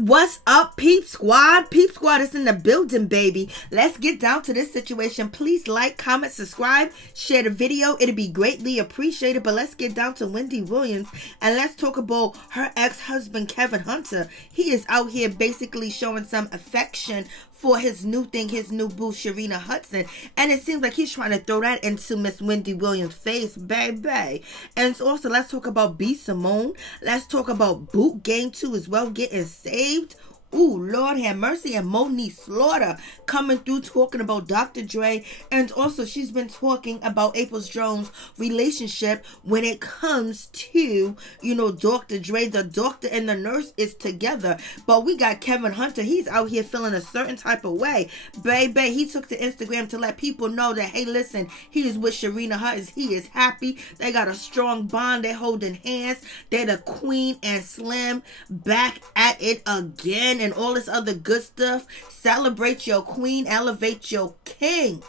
What's up, Peep Squad? Peep Squad is in the building, baby. Let's get down to this situation. Please like, comment, subscribe, share the video. It'd be greatly appreciated. But let's get down to Wendy Williams and let's talk about her ex-husband, Kevin Hunter. He is out here basically showing some affection for his new thing, his new boo, Sharina Hudson. And it seems like he's trying to throw that into Miss Wendy Williams' face, baby. And also, let's talk about B. Simone. Let's talk about Boot Game 2 as well, getting saved. Ooh, Lord have mercy. And Moniece Slaughter coming through talking about Dr. Dre. And also, she's been talking about April Jones' relationship when it comes to, you know, Dr. Dre. The doctor and the nurse is together. But we got Kevin Hunter. He's out here feeling a certain type of way. Baby, he took to Instagram to let people know that, hey, listen, he is with Sharina Hudson. He is happy. They got a strong bond. They're holding hands. They're the Queen and Slim back at it again. And all this other good stuff. Celebrate your queen, elevate your king.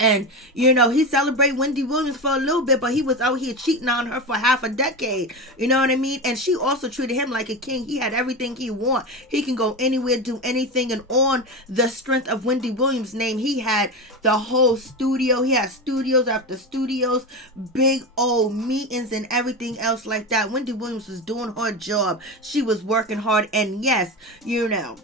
And, you know, he celebrated Wendy Williams for a little bit, but he was out here cheating on her for half a decade. You know what I mean? And she also treated him like a king. He had everything he want. He can go anywhere, do anything. And on the strength of Wendy Williams' name, he had the whole studio. He had studios after studios, big old meetings and everything else like that. Wendy Williams was doing her job. She was working hard. And yes, you know,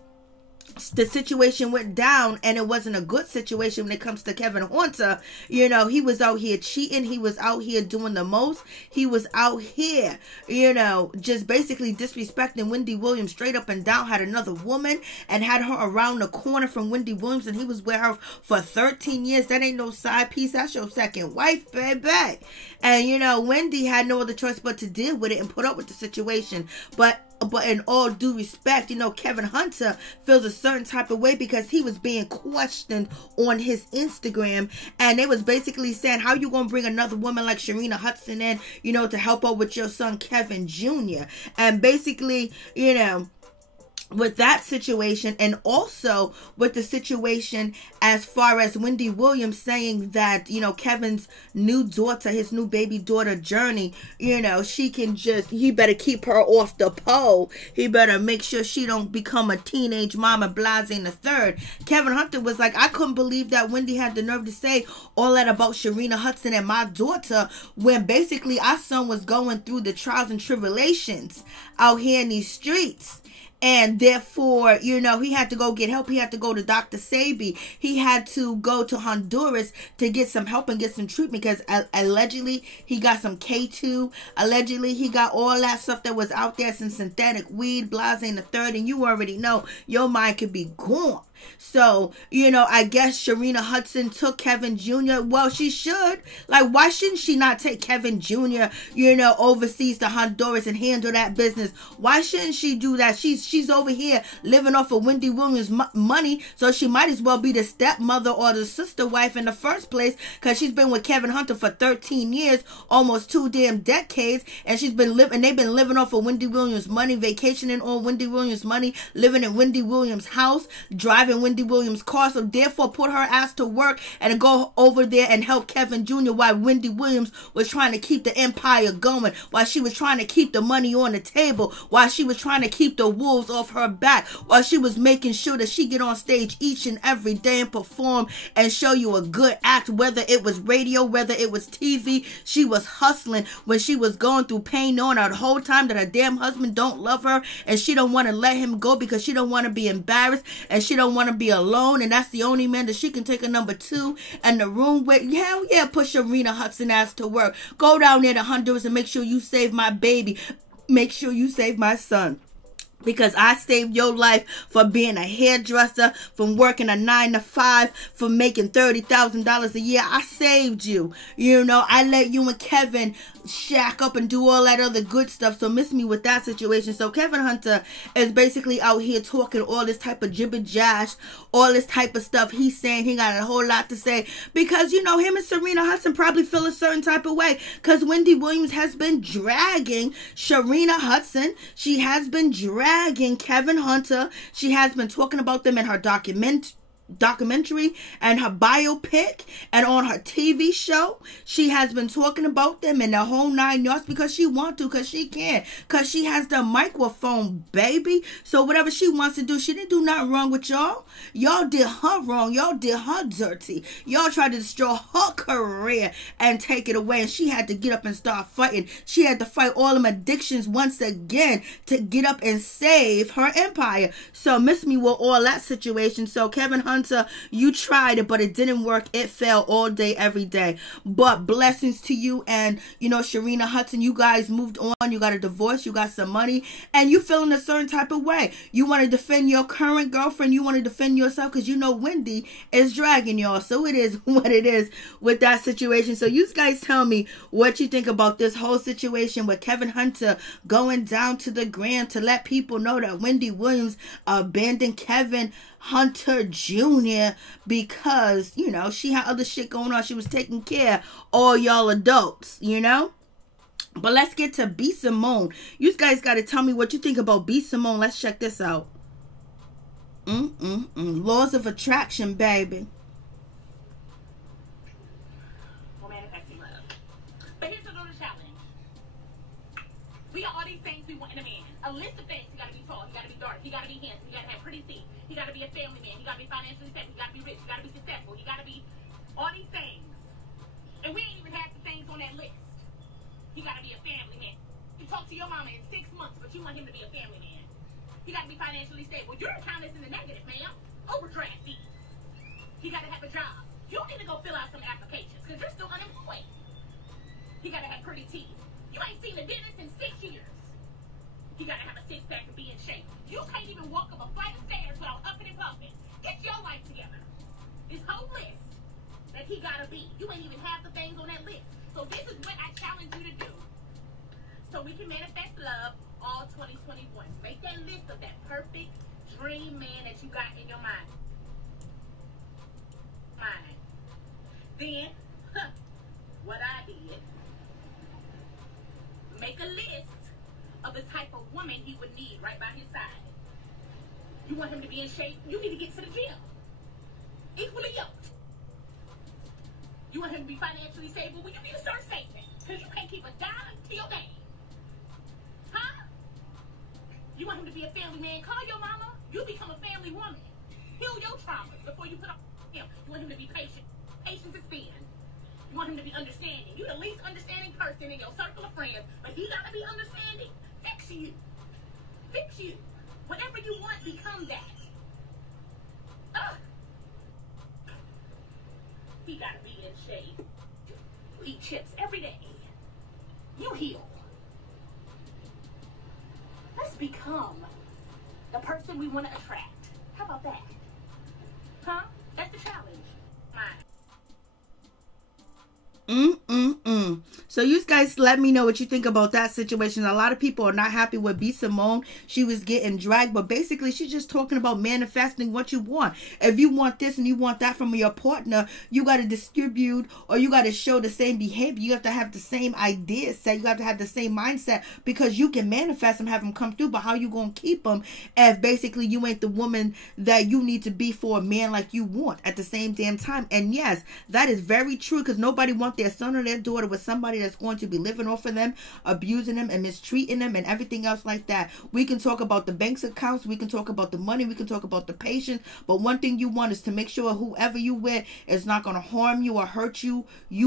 the situation went down and it wasn't a good situation when it comes to Kevin Hunter. You know, he was out here cheating. He was out here doing the most. He was out here, you know, just basically disrespecting Wendy Williams straight up and down. Had another woman and had her around the corner from Wendy Williams, and he was with her for 13 years. That ain't no side piece. That's your second wife, baby. And, you know, Wendy had no other choice but to deal with it and put up with the situation. But in all due respect, you know, Kevin Hunter feels a certain type of way because he was being questioned on his Instagram, and they was basically saying, how you gonna bring another woman like Sharina Hudson in, you know, to help out with your son Kevin Jr. And basically, you know, with that situation, and also with the situation as far as Wendy Williams saying that, you know, Kevin's new daughter, his new baby daughter Journey, you know, she can just, he better keep her off the pole. He better make sure she don't become a teenage mama blase in the third. Kevin Hunter was like, I couldn't believe that Wendy had the nerve to say all that about Sharina Hudson and my daughter, when basically our son was going through the trials and tribulations out here in these streets. And therefore, you know, he had to go get help. He had to go to Dr. Sebi. He had to go to Honduras to get some help and get some treatment because allegedly he got some K2. Allegedly he got all that stuff that was out there, some synthetic weed, blase in the third. And you already know your mind could be gone. So, you know, I guess Sharina Hudson took Kevin Jr. Well, she should. Like, why shouldn't she not take Kevin Jr., you know, overseas to Honduras and handle that business? Why shouldn't she do that? She's over here living off of Wendy Williams' money, so she might as well be the stepmother or the sister wife in the first place, because she's been with Kevin Hunter for 13 years, almost 2 damn decades, and she's been living, they've been living off of Wendy Williams' money, vacationing on Wendy Williams' money, living in Wendy Williams' house, driving Wendy Williams' car. So therefore put her ass to work and go over there and help Kevin Jr. while Wendy Williams was trying to keep the empire going, while she was trying to keep the money on the table, while she was trying to keep the wolves off her back, while she was making sure that she get on stage each and every day and perform and show you a good act, whether it was radio, whether it was TV. She was hustling when she was going through pain, knowing her the whole time that her damn husband don't love her and she don't want to let him go because she don't want to be embarrassed and she don't want to be alone, and that's the only man that she can take a number 2 and the room with. Hell yeah, put Sharina Hudson ass to work. Go down there to Honduras and make sure you save my baby. Make sure you save my son. Because I saved your life for being a hairdresser, from working a 9 to 5, for making $30,000 a year. I saved you. You know, I let you and Kevin shack up and do all that other good stuff. So miss me with that situation. So Kevin Hunter is basically out here talking all this type of jibber jash, all this type of stuff. He's saying he got a whole lot to say because, you know, him and Sharina Hudson probably feel a certain type of way because Wendy Williams has been dragging Sharina Hudson. She has been dragging Kevin Hunter. She has been talking about them in her documentary and her biopic and on her TV show. She has been talking about them in the whole 9 yards because she wants to, because she can, because she has the microphone, baby. So whatever she wants to do, she didn't do nothing wrong with y'all. Y'all did her wrong. Y'all did her dirty. Y'all tried to destroy her career and take it away, and she had to get up and start fighting. She had to fight all them addictions once again to get up and save her empire. So miss me with all that situation. So Kevin Hunter, you tried it, but it didn't work. It failed all day, every day. But blessings to you and, you know, Sharina Hudson. You guys moved on. You got a divorce. You got some money. And you feeling a certain type of way. You want to defend your current girlfriend. You want to defend yourself because you know Wendy is dragging y'all. So it is what it is with that situation. So you guys tell me what you think about this whole situation with Kevin Hunter going down to the gram to let people know that Wendy Williams abandoned Kevin Hunter Jr. because, you know, she had other shit going on. She was taking care of all y'all adults, you know? But let's get to B. Simone. You guys got to tell me what you think about B. Simone. Let's check this out. Laws of attraction, baby. Well, manifesting love. But here's another challenge. We got all these things we want in a man. A list of things. He got to be tall. He got to be dark. He got to be handsome. He got to have pretty teeth. He got to be a family man. He got to be financially stable. He got to be rich. He got to be successful. He got to be all these things. And we ain't even had the things on that list. He got to be a family man. You talk to your mama in 6 months, but you want him to be a family man. He got to be financially stable. You're counting this in the negative, ma'am. Overdraft fees. He got to have a job. You need to go fill out some applications because you're still unemployed. He got to have pretty teeth. You ain't seen a dentist in 6 years. He got to have a six-pack and be in shape. You can't even walk up a flight of stairs without upping and bumping. Get your life together. This whole list that he got to be. You ain't even half the things on that list. So this is what I challenge you to do. So we can manifest love all 2021. Make that list of that perfect dream man that you got in your mind. Then, what I did, make a list of the type of woman he would need right by his side. You want him to be in shape? You need to get to the gym. Equally yoked. You want him to be financially stable? Well, you need to start saving. Because you can't keep a dime to your name. Huh? You want him to be a family man? Call your mama. You become a family woman. Heal your traumas before you put up him. You want him to be patient. Patience is thin. You want him to be understanding. You're the least understanding person in your circle of friends. But he got to be understanding. Fix you. Fix you. Whatever you want, become that. He got to be in shape. Eat chips every day. You heal. Let's become the person we want to attract. How about that? Huh? That's the challenge. Mine. So you guys let me know what you think about that situation. A lot of people are not happy with B. Simone. She was getting dragged, but basically she's just talking about manifesting what you want. If you want this and you want that from your partner, you got to distribute or you got to show the same behavior. You have to have the same idea set. You have to have the same mindset because you can manifest them, have them come through, but how you going to keep them if basically you ain't the woman that you need to be for a man like you want at the same damn time? And yes, that is very true because nobody wants their son or their daughter with somebody that's going to be living off of them, abusing them and mistreating them and everything else like that. We can talk about the bank's accounts, we can talk about the money, we can talk about the patience, but one thing you want is to make sure whoever you with is not going to harm you or hurt you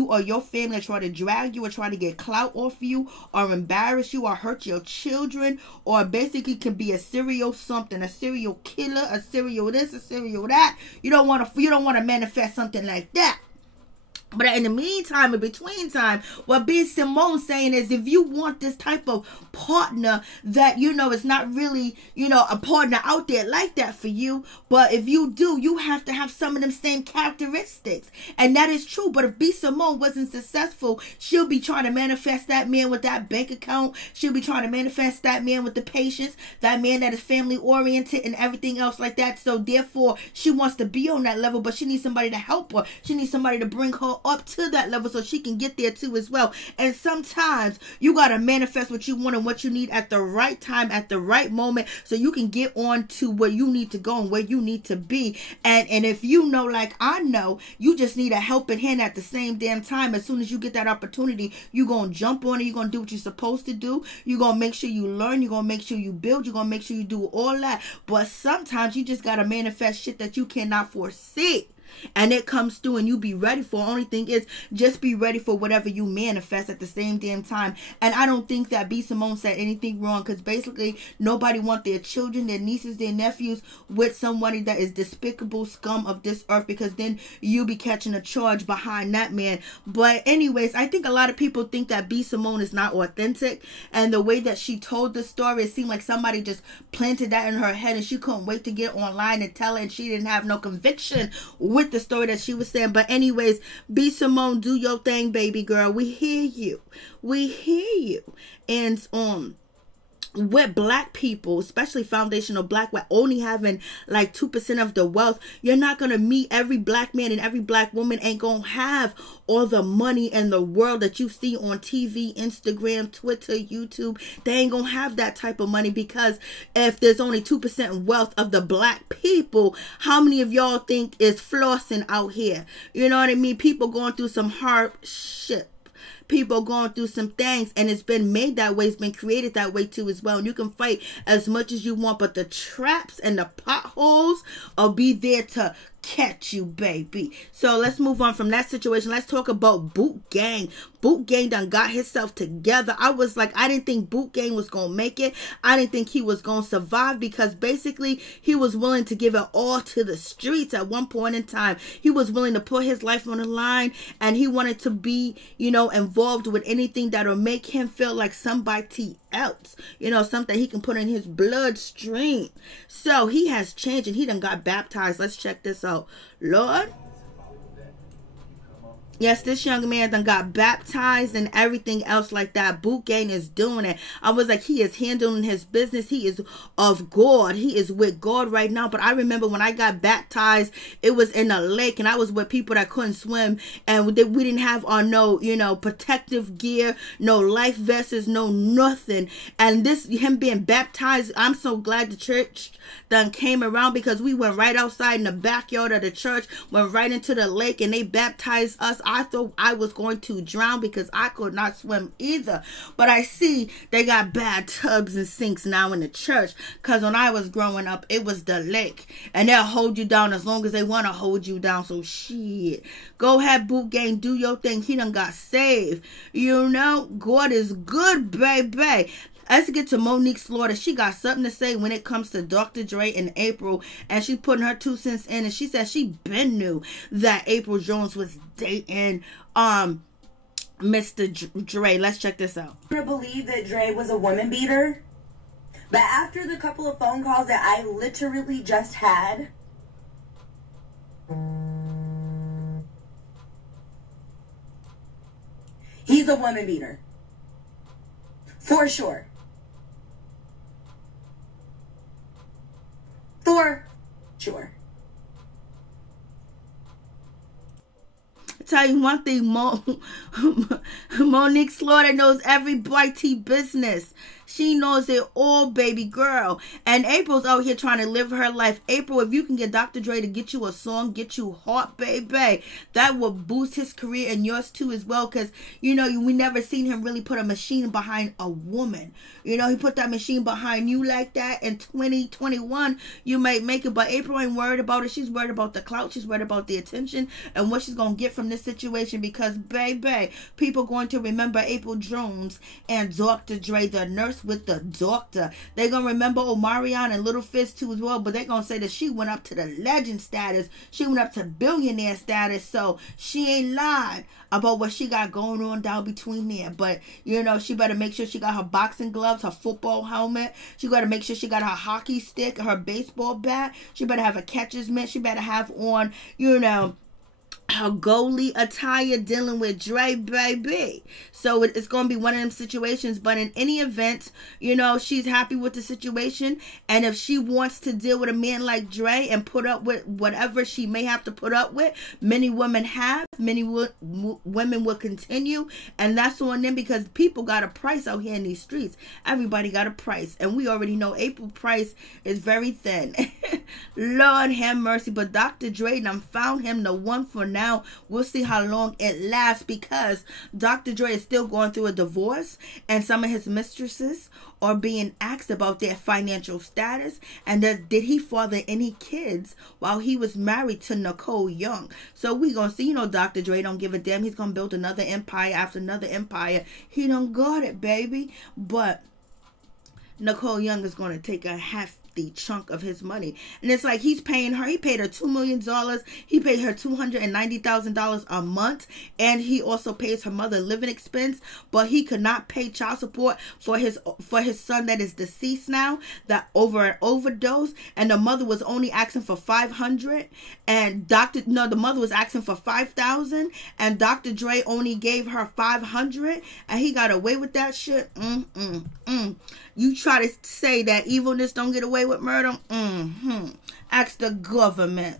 or your family, or try to drag you or try to get clout off of you or embarrass you or hurt your children, or basically can be a serial something, a serial killer, a serial this, a serial that. You don't want to manifest something like that. But in the meantime, in between time, what B. Simone saying is if you want this type of partner that, you know, is not really, you know, a partner out there like that for you. But if you do, you have to have some of them same characteristics. And that is true. But if B. Simone wasn't successful, she'll be trying to manifest that man with that bank account. She'll be trying to manifest that man with the patience, that man that is family oriented and everything else like that. So therefore, she wants to be on that level, but she needs somebody to help her. She needs somebody to bring her up to that level so she can get there too as well. And sometimes you got to manifest what you want and what you need at the right time, at the right moment, so you can get on to where you need to go and where you need to be. And if you know, like I know, you just need a helping hand at the same damn time. As soon as you get that opportunity, you're going to jump on it. You're going to do what you're supposed to do. You're going to make sure you learn. You're going to make sure you build. You're going to make sure you do all that. But sometimes you just got to manifest shit that you cannot foresee. And it comes through and you be ready for. Only thing is, just be ready for whatever you manifest at the same damn time. And I don't think that B. Simone said anything wrong, because basically nobody want their children, their nieces, their nephews with somebody that is despicable scum of this earth, because then you be catching a charge behind that man. But anyways, I think a lot of people think that B. Simone is not authentic, and the way that she told the story, it seemed like somebody just planted that in her head and she couldn't wait to get online and tell it, and she didn't have no conviction with the story that she was saying. But anyways, B. Simone, do your thing, baby girl. We hear you. We hear you. And with black people, especially foundational black, with only having like 2% of the wealth, you're not gonna meet every black man, and every black woman ain't gonna have all the money in the world that you see on TV, Instagram, Twitter, YouTube. They ain't gonna have that type of money, because if there's only 2% wealth of the black people, how many of y'all think is flossing out here? You know what I mean? People going through some hard shit. People going through some things, and it's been made that way. It's been created that way too as well. And you can fight as much as you want, but the traps and the potholes will be there to catch you, baby. So let's move on from that situation. Let's talk about Boot Gang. Boot Gang done got himself together. I was like, I didn't think Boot Gang was gonna make it. I didn't think he was gonna survive, because basically he was willing to give it all to the streets at one point in time. He was willing to put his life on the line, and he wanted to be, you know, involved with anything that'll make him feel like somebody else, you know, something he can put in his bloodstream. So he has changed, and he done got baptized. Let's check this out. Lord, yes, this young man done got baptized and everything else like that. Boot Gang is doing it. I was like, he is handling his business. He is of God. He is with God right now. But I remember when I got baptized, it was in a lake, and I was with people that couldn't swim, and we didn't have our no, you know, protective gear, no life vests, no nothing. And this, him being baptized, I'm so glad the church done came around, because we went right outside in the backyard of the church, went right into the lake, and they baptized us. I thought I was going to drown, because I could not swim either. But I see they got bathtubs and sinks now in the church, because when I was growing up, it was the lake, and they'll hold you down as long as they want to hold you down. So shit, go ahead, Boot Gang, do your thing. He done got saved. You know, God is good, baby. Let's get to Monique Slaughter. She got something to say when it comes to Dr. Dre in April, and she's putting her 2 cents in, and she said she been knew that April Jones was dating Mr. Dre. Let's check this out. I believe that Dre was a woman beater, but after the couple of phone calls that I literally just had, he's a woman beater. For sure. For sure. Tell you one thing, Monique Slaughter knows every YT business. She knows it all, baby girl. And April's out here trying to live her life. April, if you can get Dr. Dre to get you a song, get you hot, baby, that will boost his career and yours too as well. Because, you know, we never seen him really put a machine behind a woman. You know, he put that machine behind you like that. In 2021, you might make it. But April ain't worried about it. She's worried about the clout. She's worried about the attention and what she's going to get from this situation. Because, baby, people going to remember April Jones and Dr. Dre, the nurse with the doctor. They're gonna remember Omarion and Little Fist too as well, but they're gonna say that she went up to the legend status. She went up to billionaire status, so she ain't lied about what she got going on down between there. But, you know, she better make sure she got her boxing gloves, her football helmet. She gotta make sure she got her hockey stick, her baseball bat. She better have a catcher's mitt. She better have on, you know, her goalie attire dealing with Dre, baby. So it's going to be one of them situations. But in any event, you know, she's happy with the situation. And if she wants to deal with a man like Dre and put up with whatever she may have to put up with, many women have, many women will continue. And that's on them, because people got a price out here in these streets. Everybody got a price. And we already know April price is very thin. Lord have mercy. But Dr. Dre done found him the one for now. We'll see how long it lasts, because Dr. Dre is still going through a divorce, and some of his mistresses are being asked about their financial status, and did he father any kids while he was married to Nicole Young. So we gonna see. You know, Dr. Dre don't give a damn. He's gonna build another empire after another empire. He done got it, baby. But Nicole Young is gonna take a hefty chunk of his money, and it's like he's paying her. He paid her $2 million. He paid her $290,000 a month, and he also pays her mother living expense. But he could not pay child support for his son that is deceased now, that over an overdose. And the mother was only asking for $500, and the mother was asking for $5,000, and Dr. Dre only gave her $500, and he got away with that shit. You try to say that evilness don't get away with murder? Ask the government.